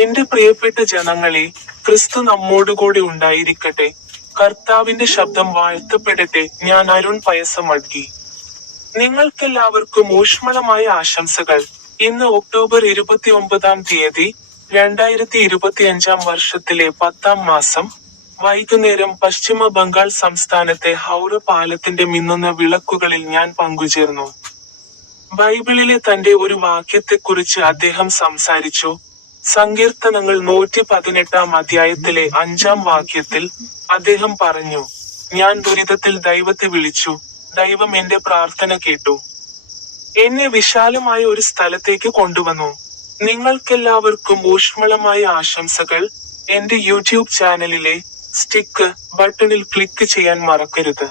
എന്റെ പ്രിയപ്പെട്ട ജനങ്ങളെ, ക്രിസ്തു നമ്മോടുകൂടെ ഉണ്ടായിരിക്കട്ടെ. കർത്താവിന്റെ ശബ്ദം വാഴ്ത്തപ്പെടട്ടെ. ഞാൻ അരുൺ പയസമഡ്ഗി. നിങ്ങൾക്കെല്ലാവർക്കും ഊഷ്മളമായ ആശംസകൾ. ഇന്ന് ഒക്ടോബർ 29 2025 വർഷത്തിലെ 10ാം മാസം, വൈകുന്നേരം പശ്ചിമ ബംഗാൾ സംസ്ഥാനത്തെ ഹൗറ പാലത്തിന്റെ മിന്നുന്ന വിളക്കുകളിൽ ഞാൻ പങ്കുചേർന്നു. ബൈബിളിലെ തന്റെ ഒരു വാക്യത്തെക്കുറിച്ച് അദ്ദേഹം സംസാരിച്ചു. സങ്കീർത്തനങ്ങൾ 118 അധ്യായത്തിലെ 5-ാം വാക്യത്തിൽ അദ്ദേഹം പറഞ്ഞു, ഞാൻ ദുരിതത്തിൽ ദൈവത്തെ വിളിച്ചു, ദൈവം എന്റെ പ്രാർത്ഥന കേട്ടു. എന്നെ വിശാലമായ ഒരു സ്ഥലത്തേക്ക് കൊണ്ടുവന്നു. നിങ്ങൾക്കെല്ലാവർക്കും ഊഷ്മളമായ ആശംസകൾ. എന്റെ യൂട്യൂബ് ചാനലിലെ സ്റ്റിക്ക് ബട്ടണിൽ ക്ലിക്ക് ചെയ്യാൻ മറക്കരുത്.